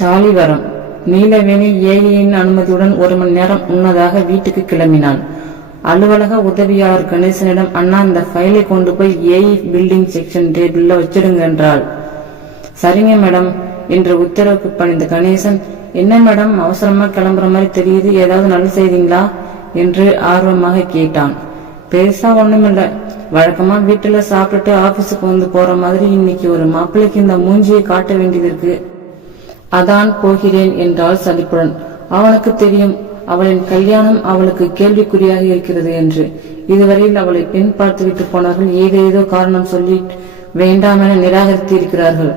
தாலிவரம் நீலவேணி ஏஐயின் அனுமதியுடன் ஒரு மணி நேரம் முன்னதாக வீட்டுக்கு கிளம்பினான் அலுவலக உதவியாளர் கணேசனிடம் அண்ணா இந்த ஃபைலை கொண்டு போய் ஏஐ பில்டிங் செக்ஷன் டேபிளில் வச்சிடுங்க என்றாள். சரிங்க மேடம் என்று உத்தரவுக்கு பணிந்த கணேசன் என்ன மேடம் அவசரமா கிளம்புற மாதிரி தெரியுது. ஏதாவது நல்ல செய்திங்களா? என்று ஆர்வமாக கேட்டான். பெருசா ஒண்ணுமில்ல. வழக்கமா வீட்டுல சாப்பிட்டுட்டு ஆபீஸுக்கு வந்து போற மாதிரி இன்னைக்கு ஒரு மாப்பிள்ளைக்கு இந்த மூஞ்சியை காட்ட வேண்டியது இருக்கு. அதான் போகிறேன் என்றாள் சலிப்புடன். அவனுக்கு தெரியும் அவளின் கல்யாணம் அவளுக்கு கேள்விக்குறியாக இருக்கிறது என்று. இதுவரையில் அவளை பெண் பார்த்துவிட்டு போனவர்கள் ஏதேதோ காரணம் சொல்லி வேண்டாம் என நிராகரித்து இருக்கிறார்கள்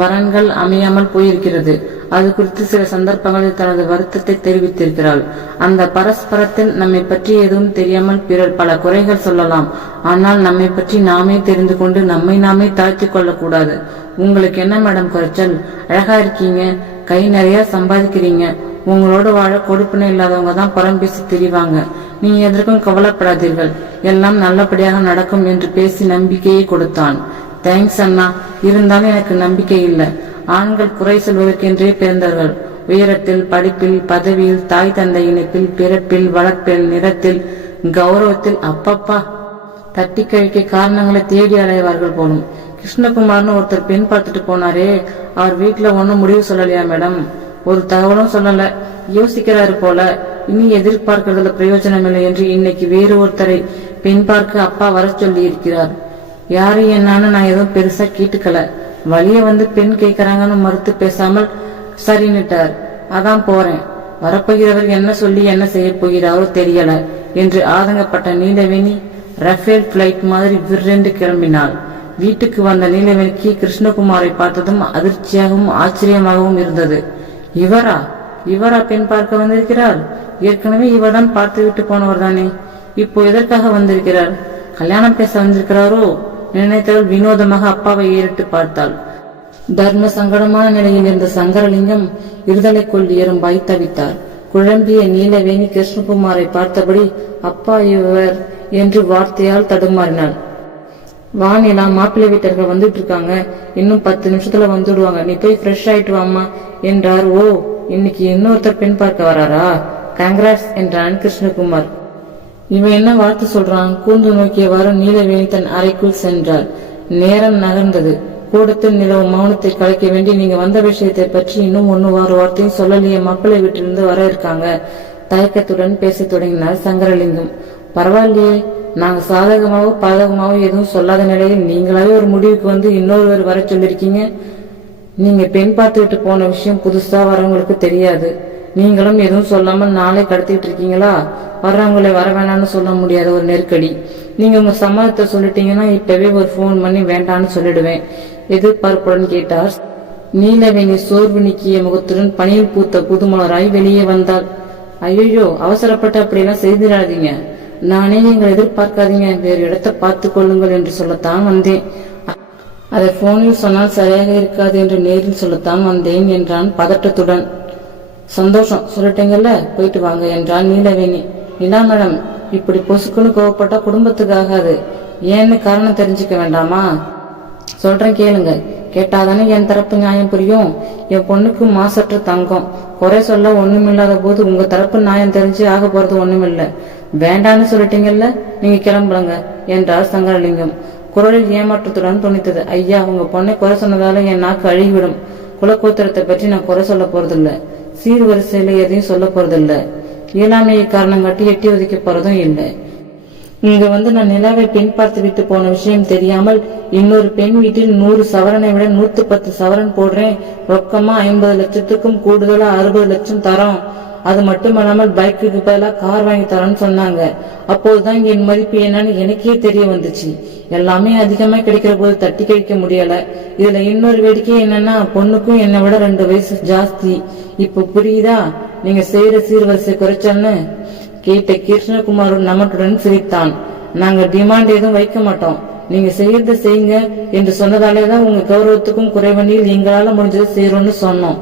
வரன்கள் அமையாமல் போயிருக்கிறது. அது குறித்து சில சந்தர்ப்பங்களில் தனது வருத்தத்தை தெரிவித்திருக்கிறாள். அந்த பரஸ்பரத்தில் நம்மை பற்றி எதுவும் தெரியாமல் பிறர் பல குறைகள் சொல்லலாம். ஆனால் நம்மை பற்றி நாமே தெரிந்து கொண்டு நம்மை நாமே தாழ்த்திக் கொள்ளக்கூடாது. உங்களுக்கு என்ன மேடம் குறைச்சல்? அழகா இருக்கீங்க. கை நிறைய சம்பாதிக்கிறீங்க. உங்களோட வாழ கொடுப்பினை இல்லாதவங்க தான் புறம் பேசி தெரிவாங்க. நீ எதற்கும் கவலைப்படாதீர்கள். எல்லாம் நல்லபடியாக நடக்கும் என்று பேசி நம்பிக்கையை கொடுத்தான். தேங்க்ஸ் அண்ணா. இருந்தாலும் எனக்கு நம்பிக்கை இல்லை. ஆண்கள் குறை சொல்வதற்கென்றே பிறந்தார்கள். உயரத்தில் படிப்பில் பதவியில் தாய் தந்தை இணைப்பில் பிறப்பில் வளர்ப்பில் நிறத்தில் கௌரவத்தில் அப்பப்பா. தட்டி கழிக்க காரணங்களை தேடி அலைவார்கள் போலும். கிருஷ்ணகுமார்னு ஒருத்தர் பெண் பார்த்துட்டு போனாரே அவர் வீட்டுல ஒன்னும் முடிவு சொல்லலையா மேடம்? ஒரு தகவலும் சொல்லல. யோசிக்கிறாரு போல. இனி எதிர்பார்க்கறதுல பிரயோஜனம் இல்லை என்று இன்னைக்கு வேறு ஒருத்தரை பெண் பார்க்க அப்பா வர சொல்லி இருக்கிறார். யாரு என்னன்னு நான் எதுவும் பெருசா கேட்டுக்கல. வழிய வந்து பெண் கேக்குறாங்கன்னு மறுத்து பேசாமல் சரின்னுட்டார். அதான் போறேன். வரப்போகிறவர் என்ன சொல்லி என்ன செய்ய போகிறாரோ தெரியல என்று ஆதங்கப்பட்ட நீலவேணி ரஃபேல் பிளைட் மாதிரி விற்றென்று கிளம்பினாள். வீட்டுக்கு வந்த நீலவேணிக்கு கிருஷ்ணகுமாரை பார்த்ததும் அதிர்ச்சியாகவும் ஆச்சரியமாகவும் இருந்தது. இவரா? இவரா பெண் பார்க்க வந்திருக்கிறார்? ஏற்கனவே இவர்தான் பார்த்து விட்டு போனவர் தானே? இப்போ எதற்காக வந்திருக்கிறார்? கல்யாணம் பேச வந்திருக்கிறாரோ? நினைத்தவள் வினோதமாக அப்பாவை ஏறிட்டு பார்த்தாள். தர்ம சங்கடமான நிலையில் இருந்த சங்கரலிங்கம் இருதலை கொள் பாய் தவித்தார் குழம்பிய நீலவேணி கிருஷ்ணகுமாரை பார்த்தபடி அப்பா இவர் என்று வார்த்தையால் தடுமாறினாள். வானிலா மாப்பிள்ளை வீட்டர்கள் வந்துட்டு இருக்காங்க இன்னும் பத்து நிமிஷத்துல வந்துடுவாங்க. நீ போய் ஃப்ரெஷ் ஆயிட்டு வாமா என்றார். ஓ இன்னைக்கு இன்னொருத்தர் பெண் பார்க்க வராரா? காங்கிராஸ் என்றான் கிருஷ்ணகுமார். இவன் என்ன வார்த்தை சொல்றான்? கூந்து நோக்கியவாறு நீலவேணி தன் அறைக்குள் சென்றார் நேரம் நகர்ந்தது. கூடத்தில் நிலவும் மௌனத்தை கலைக்க வேண்டி நீங்க வந்த விஷயத்தை பற்றி இன்னும் ஒன்னு ஒரு வார்த்தையும் சொல்லலையே. மாப்பிள்ளை வீட்டிலிருந்து வர இருக்காங்க. தயக்கத்துடன் பேசத் தொடங்கினார் சங்கரலிங்கம். பரவாயில்லையே நாங்கள் சாதகமாகவும் பாதகமாகவும் எதுவும் சொல்லாத நிலையில் நீங்களாவே ஒரு முடிவுக்கு வந்து இன்னொருவர் வர சொல்லியிருக்கீங்க. நீங்க பெண் பார்த்துக்கிட்டு போன விஷயம் புதுசா வரவங்களுக்கு தெரியாது. நீங்களும் எதுவும் சொல்லாமல் நாளே கடத்திக்கிட்டு இருக்கீங்களா? வர்றவங்களை வர வேணாம்னு சொல்ல முடியாத ஒரு நெருக்கடி. நீங்க உங்க சம்மதத்தை சொல்லிட்டீங்கன்னா இப்பவே ஒரு ஃபோன் பண்ணி வேண்டான்னு சொல்லிடுவேன். எதிர்பார்ப்புடன் கேட்டார். நீலவேணி சோர்வு நீக்கிய முகத்துடன் பனியில் பூத்த புதுமலராய் வெளியே வந்தாள். ஐயோ அவசரப்பட்டு அப்படியெல்லாம் செய்திடாதீங்க. நானே நீங்கள் எதிர்பார்க்காதீங்க. வேறு இடத்தை பார்த்து கொள்ளுங்கள் என்று சொல்லத்தான் வந்தேன். அதை போனில் சொன்னால் சரியாக இருக்காது என்று நேரில் சொல்லத்தான் வந்தேன் என்றான் பதட்டத்துடன். சந்தோஷம். சொல்லிட்டீங்கல்ல? போயிட்டு வாங்க என்றான் நீலவேணி. நிலா மேடம் இப்படி பொசுக்குன்னு கோவப்பட்டா குடும்பத்துக்கு ஆகாது. ஏன்னு காரணம் தெரிஞ்சுக்க வேண்டாமா? சொல்றேன் கேளுங்க. கேட்டாதானே என் தரப்பு நியாயம் புரியும்? என் பொண்ணுக்கு மாசற்று தங்கம். குறை சொல்ல ஒண்ணுமில்லாத போது உங்க தரப்பு நியாயம் தெரிஞ்சு ஆக போறது ஒண்ணுமில்லை. வேண்டான்னு சொல்லிட்டீங்கல்ல? நீங்க கிளம்புறங்க என்றார் சங்கரலிங்கம். குரலில் ஏமாற்றத்துடன் துணித்தது ஐயா உங்க பொண்ணை குறை சொன்னதால என் நாக்கு அழுகிவிடும். குலக்கூத்திரத்தை பற்றி நான் குறை சொல்ல போறதில்ல. சீர்வரிசையில எதையும் சொல்ல போறதில்ல. இயலாமையை காரணம் காட்டி எட்டி ஒதுக்க போறதும் இல்லை. இங்க வந்து நான் நிலாவை பெண் பார்த்து விட்டு போன விஷயம் தெரியாமல் இன்னொரு பெண் வீட்டில் நூறு சவரனை விட நூத்து பத்து சவரன் போடுறேன். ரொக்கமா ஐம்பது லட்சத்துக்கும் கூடுதலா அறுபது லட்சம் தரோம். அது மட்டுமல்லாமல் பைக்குக்கு பதிலாக கார் வாங்கி தரோன்னு சொன்னாங்க. அப்போதுதான் என் மதிப்பு என்னன்னு எனக்கே தெரிய வந்துச்சு. எல்லாமே அதிகமா கிடைக்கிற போது தட்டி கழிக்க முடியல. இதுல இன்னொரு வேடிக்கை என்னன்னா பொண்ணுக்கும் என்னை விட ரெண்டு வயசு ஜாஸ்தி. இப்ப புரியுதா? நீங்க செய்யற சீர்வரிசை குறைச்சல்னு? கேட்ட கிருஷ்ணகுமார் நமட்டுடன் சிரித்தான். நாங்க டிமாண்ட் எதுவும் வைக்க மாட்டோம். நீங்க செய்யறத செய்யுங்க என்று சொன்னதாலேதான் உங்க கௌரவத்துக்கும் குறைவனில் எங்களால முடிஞ்சதை செய்யறோம்னு சொன்னோம்.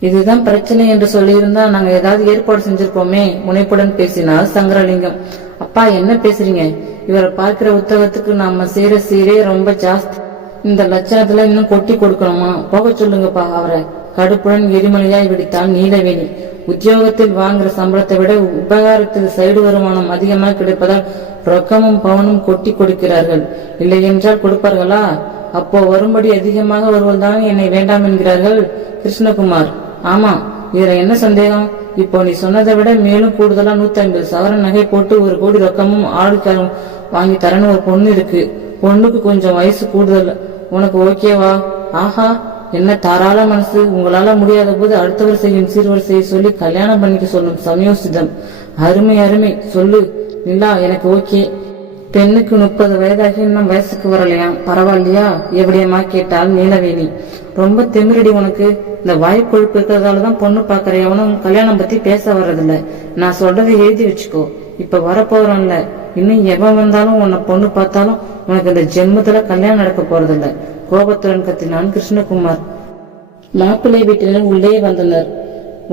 இதுதான் பிரச்சனை என்று சொல்லியிருந்தா நாங்க ஏதாவது ஏற்பாடு செஞ்சிருப்போமே முனைப்புடன் பேசினார் சங்கரலிங்கம். அப்பா என்ன பேசுறீங்க? இவரை பார்க்கிற உத்தகத்துக்கு நாம செய்யற சீரே ரொம்ப ஜாஸ்தி. இந்த லட்சணத்துல இன்னும் கொட்டி கொடுக்கணுமா? போக சொல்லுங்கப்பா அவரை. கடுப்புடன் எரிமலையாய் விடுத்தான் நீலவேணி உத்தியோகத்தில் வாங்குற சம்பளத்தை விட உபகாரத்தில் சைடு வருமானம் அதிகமாக கிடைப்பதால் ரொக்கமும் பவனும் கொட்டி கொடுக்கிறார்கள். இல்லை என்றால் கொடுப்பார்களா? அப்போ வரும்படி அதிகமாக வருவதுதான் என்னை வேண்டாம் என்கிறார்கள் கிருஷ்ணகுமார். ஆமா இதுல என்ன சந்தேகம்? இப்போ நீ சொன்னதை விட மேலும் கூடுதலா நூத்தி ஐம்பது சவரன் நகை போட்டு ஒரு கோடி ரொக்கமும் ஆளுக்காரும் வாங்கி தரணும் ஒரு பொண்ணு இருக்கு. பொண்ணுக்கு கொஞ்சம் வயசு கூடுதல். உனக்கு ஓகேவா ஆஹா என்ன தாராள மனசு. உங்களால முடியாத போது அடுத்தவர் செய்யும் சீர்வர் சொல்லி கல்யாணம் பண்ணிக்க சொல்லும் சமயோசிதம். அருமை அருமை. சொல்லு. நிலா எனக்கு ஓகே பெண்ணுக்கு முப்பது வயதாகி இன்னும் வயசுக்கு வரலையாம். பரவாயில்லையா? எப்படியம்மா கேட்டால் நீலவேணி. ரொம்ப திமிரடி உனக்கு. இந்த வாய் கொழுப்பு இருக்கிறதால தான் பொண்ணு பாக்குற எவனும் கல்யாணம் பத்தி பேச வர்றதில்ல. நான் சொல்றதை எழுதி வச்சுக்கோ. இப்ப வரப்போறோம்ல இன்னும் எவன் வந்தாலும் உன்னை பொண்ணு பார்த்தாலும் உனக்கு இந்த ஜென்மத்துல கல்யாணம் நடக்க போறதில்ல. கோபத்துடன் கத்தினான் கிருஷ்ணகுமார். மாப்பிள்ளை வீட்டினர் உள்ளே வந்தனர்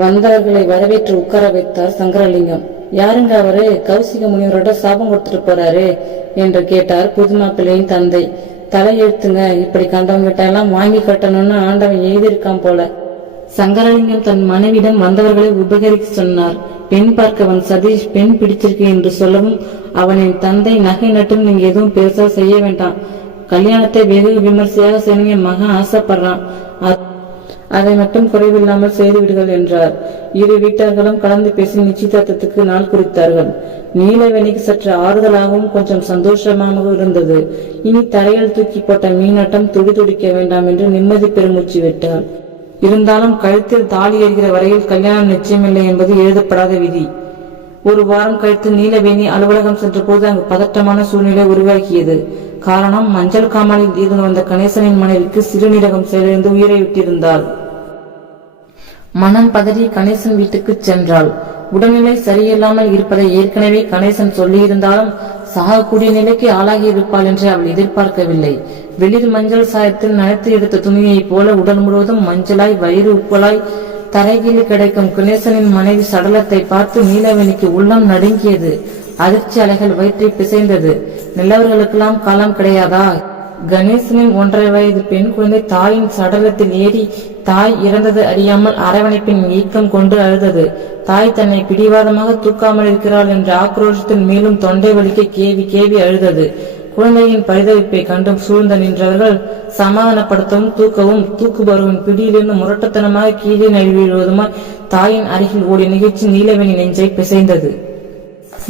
வந்தவர்களை வரவேற்று உட்கார வைத்தார் சங்கரலிங்கம். யாருங்க அவரு? கௌசிக முனிவரோட சாபம் கொடுத்துட்டு போறாரு என்று கேட்டார் புது மாப்பிள்ளையின் தந்தை தலையெழுத்துங்க இப்படி கண்டவங்க கிட்ட எல்லாம் வாங்கி கட்டணும்னு ஆண்டவன் எழுதியிருக்கான் போல. சங்கரலிங்கம் தன் மனைவிடம் வந்தவர்களை உபகரிக்க சொன்னார். பெண் பார்க்கவன் சதீஷ் பெண் பிடிச்சிருக்கு என்று சொல்லவும் அவனின் தந்தை நகை நட்டும் நீங்க எதுவும் பெருசா செய்ய வேண்டாம். கல்யாணத்தை வெகு விமர்சையாக செய்ய மகன் ஆசைப்படுறான். அதை மட்டும் குறைவில்லாமல் செய்துவிடுங்கள் என்றார். இரு வீட்டார்களும் கலந்து பேசி நிச்சயதார்த்தத்துக்கு நாள் குறித்தார்கள். நீலவேணிக்கு சற்று ஆறுதலாகவும் கொஞ்சம் சந்தோஷமாகவும் இருந்தது. இனி தலையில் தூக்கி போட்ட மீனாட்டம் துடி துடிக்க வேண்டாம் என்று நிம்மதி பெருமூச்சு விட்டாள் இருந்தாலும் கழுத்தில் தாலி எறிகிற வரையில் கல்யாணம் நிச்சயமில்லை என்பது எழுதப்படாத விதி. ஒரு வாரம் கழித்து நீலவேணி அலுவலகம் சென்ற போது அங்கு பதட்டமான சூழ்நிலை உருவாக்கியது. காரணம் மஞ்சள் காமாலில் இருந்து வந்த கணேசனின் மனைவிக்கு சிறுநீரகம் செயலிழந்து உயிரை விட்டிருந்தாள். மனம் பதறி கணேசன் வீட்டுக்கு சென்றாள். உடல்நிலை சரியில்லாமல் இருப்பதை ஏற்கனவே கணேசன் சொல்லியிருந்தாலும் சாகக்கூடிய நிலைக்கு ஆளாகி இருப்பாள் என்று அவள் எதிர்பார்க்கவில்லை. வெளிர் மஞ்சள் சாயத்தில் நனைத்து எடுத்த துணியைப் போல உடல் முழுவதும் மஞ்சளாய் வயிறு உப்பலாய் தரையில் கிடைக்கும் கணேசனின் மனைவி சடலத்தை பார்த்து நீலவேணிக்கு உள்ளம் நடுங்கியது. அதிர்ச்சி அலைகள் வயிற்றை பிசைந்தது. நிலவர்களுக்கெல்லாம் காலம் கிடையாதா? கணேசனின் ஒன்றரை வயது பெண் குழந்தை தாயின் சடலத்தில் ஏறி தாய் இறந்தது அறியாமல் அரவணைப்பின் ஏக்கம் கொண்டு அழுதது. தாய் தன்னை பிடிவாதமாக தூக்காமல் இருக்கிறாள் என்ற ஆக்ரோஷத்தில் மேலும் தொண்டை வலிக்க கேவி கேவி அழுதது. குழந்தையின் பரிதவிப்பை கண்டு சூழ்ந்த நின்றவர்கள் சமாதானப்படுத்தவும் தூக்கவும் தூக்குபவரின் பிடியிலிருந்து முரட்டத்தனமாக கீழே நழுவிடுவதுமாய் தாயின் அருகில் ஓடிய நிகழ்ச்சி நீலவேணி நெஞ்சை பிசைந்தது.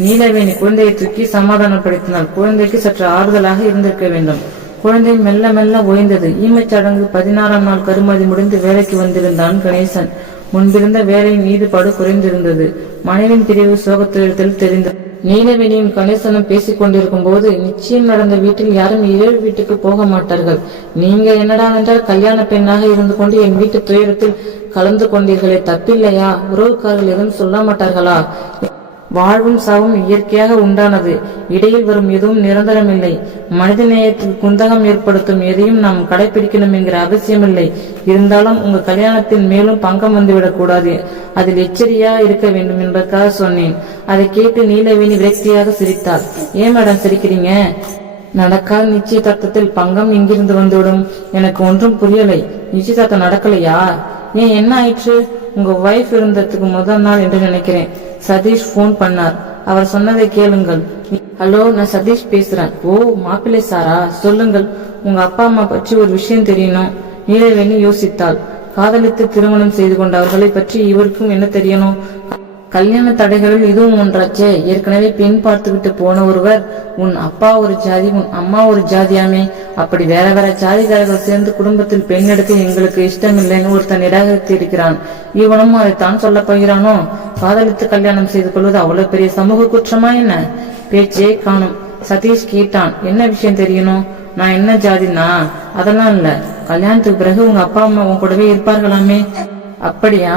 நீலவேணி குழந்தையை தூக்கி சமாதானப்படுத்தினாள். குழந்தைக்கு சற்று ஆறுதலாக இருந்திருக்க வேண்டும். குழந்தை மெல்ல மெல்ல ஓய்ந்தது. ஈமச் சடங்கு பதினாறாம் நாள் கருமதி முடிந்து வேலைக்கு வந்திருந்தான் கணேசன். முன்பிருந்த வேலையின் ஈடுபாடு குறைந்திருந்தது. மனைவின் பிரிவு சோகத்தில் தெரிந்தது நீலவேணியும் கணேசனும் பேசிக் கொண்டிருக்கும் போது நிச்சயம் நடந்த வீட்டில் யாரும் ஏழு வீட்டுக்கு போக மாட்டார்கள். நீங்க என்னடா என்றால் கல்யாண பெண்ணாக இருந்து கொண்டு என் வீட்டு துயரத்தில் கலந்து கொண்டீர்களே தப்பில்லையா? உறவுக்காரர்கள் எதுவும் சொல்ல மாட்டார்களா? வாழ்வும் சாவும் இயற்கையாக உண்டானது. இடையில் வரும் எதுவும் நிரந்தரமில்லை. மனித நேயத்தில் குந்தகம் ஏற்படுத்தும் எதையும் நாம் கடைபிடிக்கணும் என்கிற அவசியமில்லை. இருந்தாலும் உங்க கல்யாணத்தில் மேலும் பங்கம் வந்துவிடக் கூடாது. அதில் எச்சரியா இருக்க வேண்டும் என்பதற்காக சொன்னேன். அதை கேட்டு நீலவேணி விரக்தியாக சிரித்தாள். ஏன் மேடம் சிரிக்கிறீங்க? நடக்காத நிச்சயதார்த்தத்தில் பங்கம் எங்கிருந்து வந்துவிடும்? எனக்கு ஒன்றும் புரியலை. நிச்சயதார்த்தம் நடக்கலையா? ஏன் என்ன ஆயிற்று? உங்க வைஃப் இருந்ததுக்கு முதல் நாள் என்று நினைக்கிறேன். சதீஷ் போன் பண்ணார். அவர் சொன்னதை கேளுங்கள். ஹலோ நான் சதீஷ் பேசுறேன். ஓ மாப்பிள்ளை சாரா? சொல்லுங்கள். உங்க அப்பா அம்மா பற்றி ஒரு விஷயம் தெரியணும். நீலவேணி யோசித்தாள். காதலித்து திருமணம் செய்து கொண்ட அவர்களை பற்றி இவருக்கும் என்ன தெரியணும்? கல்யாண தடைகளில் இதுவும் ஒன்றாச்சே. ஏற்கனவே பெண் பார்த்துவிட்டு போன ஒருவர் உன் அப்பா ஒரு ஜாதி உன் அம்மா ஒரு ஜாதியாமே. அப்படி வேற வேற ஜாதிகாரர்கள் சேர்ந்து குடும்பத்தில் பெண் எடுக்க எங்களுக்கு இஷ்டமில்லைன்னு ஒருத்தன் நிராகரித்து இருக்கிறான். இவனும் அதைத்தான் சொல்ல போகிறானோ? காதலித்து கல்யாணம் செய்து கொள்வது அவ்வளவு பெரிய சமூக குற்றமா என்ன? பேச்சே காணும். சதீஷ் கேட்டான். என்ன விஷயம் தெரியணும் நான் என்ன ஜாதினா அதெல்லாம் இல்ல. கல்யாணத்துக்கு பிறகு உங்க அப்பா அம்மா உன் கூடவே இருப்பார்களாமே? அப்படியா?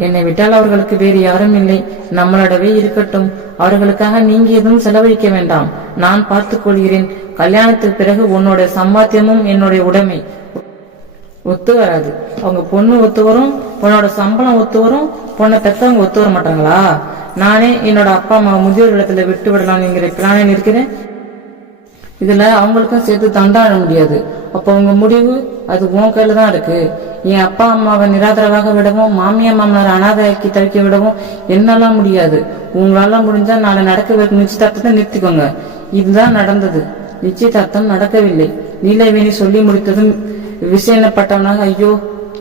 என்னை விட்டால் அவர்களுக்கு வேறு யாரும் இல்லை. நம்மளோடவே இருக்கட்டும். அவர்களுக்காக நீங்க எதுவும் செலவழிக்க வேண்டாம். நான் பார்த்துக் கொள்கிறேன். கல்யாணத்துக்கு பிறகு உன்னோட சம்பாத்தியமும் என்னுடைய உடைமை. ஒத்து வராது. அவங்க பொண்ணு ஒத்து வரும் பொண்ணோட சம்பளம் ஒத்து வரும் பொண்ணை பெற்றவங்க ஒத்து வர மாட்டாங்களா? நானே என்னோட அப்பா அம்மா முதியோர் இடத்துல விட்டு விடலாம் என்கிற பிளானில் இருக்கிறேன் இதில் அவங்களுக்கும் சேர்த்து தண்டாட முடியாது. அப்போ உங்கள் முடிவு அது உன் கையில் தான் இருக்கு. என் அப்பா அம்மாவை நிராதரவாக விடவும் மாமியா மாமனார் அனாதையாக்கி தவிக்க விடவும் என்னெல்லாம் முடியாது. உங்களால முடிஞ்சா நாளை நடக்க வைக்கும் நிச்சயதார்த்தத்தை நிறுத்திக்கோங்க. இதுதான் நடந்தது. நிச்சயதார்த்தம் நடக்கவில்லை. நீலவேணி சொல்லி முடித்ததும் விசேனப்பட்டவனாக ஐயோ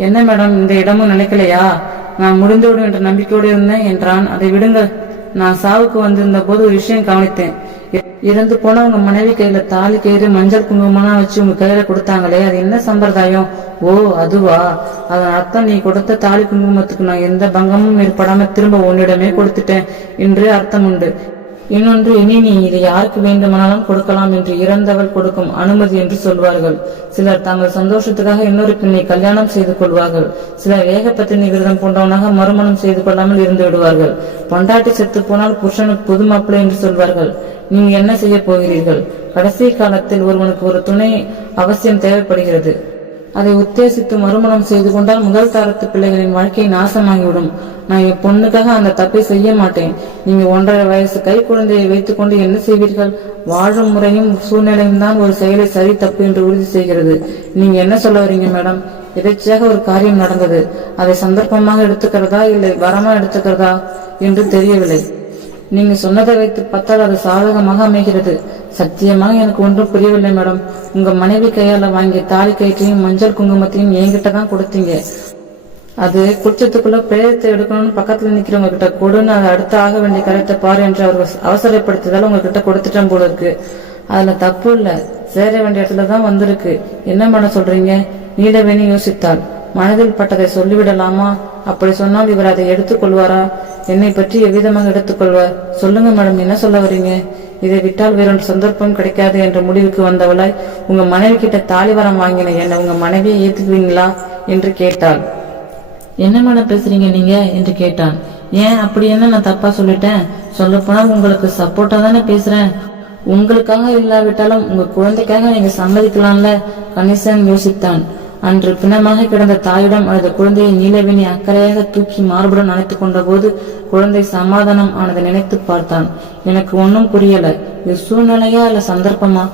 என்ன மேடம் இந்த இடமும் நினைக்கலையா? நான் முடிந்துவிடும் என்ற நம்பிக்கையோடு இருந்தேன் என்றான். அதை விடுங்கள். நான் சாவுக்கு வந்திருந்த போது ஒரு விஷயம் கவனித்தேன். இறந்து போன உங்க மனைவி கையில தாலி கயிறு மஞ்சள் குங்குமம்லாம் வச்சு உங்க கையில கொடுத்தாங்களே அது என்ன சம்பிரதாயம்? ஓ அதுவா? அதன் அர்த்தம் நீ கொடுத்த தாலி குங்குமத்துக்கு நான் எந்த பங்கமும் ஏற்படாம திரும்ப உன்னிடமே கொடுத்துட்டேன் என்று அர்த்தம் உண்டு. இன்னொன்று இனி நீ இதை யாருக்கு வேண்டுமானாலும் கொடுக்கலாம் என்று இறந்தவள் கொடுக்கும் அனுமதி என்று சொல்வார்கள். சிலர் தங்கள் சந்தோஷத்துக்காக இன்னொரு பெண்ணை கல்யாணம் செய்து கொள்வார்கள். சிலர் ஏகப்பத்தினி விரதம் கொண்டவனாக மறுமணம் செய்து கொள்ளாமல் இருந்து விடுவார்கள். பொண்டாட்டி செத்து போனால் புருஷனுக்கு புது மாப்பிள்ளை என்று சொல்வார்கள். நீங்கள் என்ன செய்ய போகிறீர்கள்? கடைசி காலத்தில் ஒருவனுக்கு ஒரு துணை அவசியம் தேவைப்படுகிறது. அதை உத்தேசித்து மறுமணம் செய்து கொண்டால் முதல் தரத்து பிள்ளைகளின் வாழ்க்கை நாசமாகிவிடும். நான் என் பொண்ணுக்காக அந்த தப்பை செய்ய மாட்டேன். நீங்க ஒன்றரை வயசு கை குழந்தையை வைத்துக்கொண்டு என்ன செய்வீர்கள்? வாழும் முறையும் சூழ்நிலையும் தான் ஒரு செயலை சரி தப்பு என்று உறுதி செய்கிறது. நீங்க என்ன சொல்ல வரீங்க மேடம்? எதேச்சியாக ஒரு காரியம் நடந்தது. அதை சந்தர்ப்பமாக எடுத்துக்கிறதா இல்லை வரமா எடுத்துக்கிறதா என்று தெரியவில்லை. நீங்க சொன்னதை வைத்து பார்த்தால் அது சாதகமாக அமைகிறது. சத்தியமாக எனக்கு ஒன்றும் புரியவில்லை மேடம். உங்க மனைவி கையால வாங்கிய தாலி கயிற்றையும் மஞ்சள் குங்குமத்தையும் என்கிட்ட தான் கொடுத்தீங்க. அது குச்சத்துக்குள்ள பிரேதத்தை எடுக்கணும்னு பக்கத்துல நிக்கிறவங்க கிட்ட கொடுன்னு அதை அடுத்து ஆக வேண்டிய கருத்தை பாரு என்று அவர் அவசரப்படுத்ததால் உங்ககிட்ட கொடுத்துட்டேன் போல இருக்கு. அதுல தப்பு இல்ல. சேர வேண்டிய இடத்துல தான் வந்திருக்கு. என்ன மேடம் சொல்றீங்க? நீடவேணி யோசித்தாள் மனதில் பட்டதை சொல்லிவிடலாமா? அப்படி சொன்னால் இவர் அதை எடுத்துக்கொள்வாரா என்னை பற்றி எவ்விதமாக எடுத்துக்கொள்வார் சொல்லுங்க மேடம் என்ன சொல்ல வரீங்க? இதை விட்டால் வேறொன்று சந்தர்ப்பம் கிடைக்காது என்ற முடிவுக்கு வந்தவளாய் உங்க மனைவி கிட்ட தாலிவரம் வாங்கின என்ன உங்க மனைவியை ஏத்துக்குவீங்களா? என்று கேட்டாள். என்ன மேடம் பேசுறீங்க நீங்க? என்று கேட்டான். ஏன் அப்படி என்ன நான் தப்பா சொல்லிட்டேன்? சொல்ல போனா உங்களுக்கு சப்போர்ட்டா தானே பேசுறேன். உங்களுக்காக இல்லாவிட்டாலும் உங்க குழந்தைக்காக நீங்க சம்மதிக்கலாம்ல? கணேசன் யோசித்தான். அன்று பிணமாக கிடந்த தாயிடம் அல்லது குழந்தையை நீலவேணி அக்கறையாக தூக்கி மார்புடன் அணைத்துக் போது குழந்தை சமாதானம் ஆனதை நினைத்து பார்த்தான். எனக்கு ஒன்னும் புரியல. இது சூழ்நிலையா இல்ல சந்தர்ப்பமா?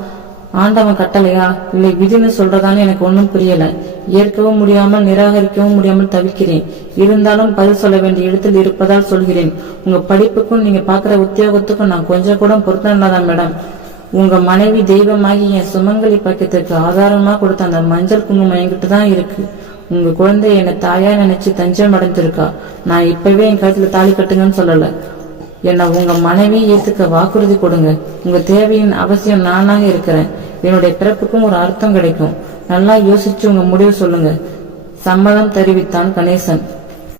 ஆண்டவன் கட்டளையா? இல்லை விதின்னு சொல்றதான்னு எனக்கு ஒன்றும் புரியல. ஏற்கவும் முடியாமல் நிராகரிக்கவும் முடியாமல் தவிக்கிறேன். இருந்தாலும் பதில் சொல்ல வேண்டிய இடத்தில் இருப்பதால் சொல்கிறேன். உங்க படிப்புக்கும் நீங்க பாக்குற உத்தியோகத்துக்கும் நான் கொஞ்சம் கூட பொருத்தம் இல்லாதான் மேடம்? உங்க மனைவி தெய்வமாகி என் சுமங்கலி பக்கத்திற்கு ஆதாரமா கொடுத்த அந்த மஞ்சள் குங்குமம் என்கிட்ட தான் இருக்கு. உங்க குழந்தை என்னை தாயா நினைச்சு தஞ்சம் அடைஞ்சிருக்கா. நான் இப்பவே என் கழுத்துல தாலி கட்டுங்கன்னு சொல்லல. என்னை உங்க மனைவி ஏத்துக்க வாக்குறுதி கொடுங்க. உங்க தேவையின் அவசியம் நானாக இருக்கிறேன். என்னுடைய பிறப்புக்கும் ஒரு அர்த்தம் கிடைக்கும். நல்லா யோசிச்சு உங்க முடிவு சொல்லுங்க. சம்மதம் தெரிவித்தான் கணேசன்.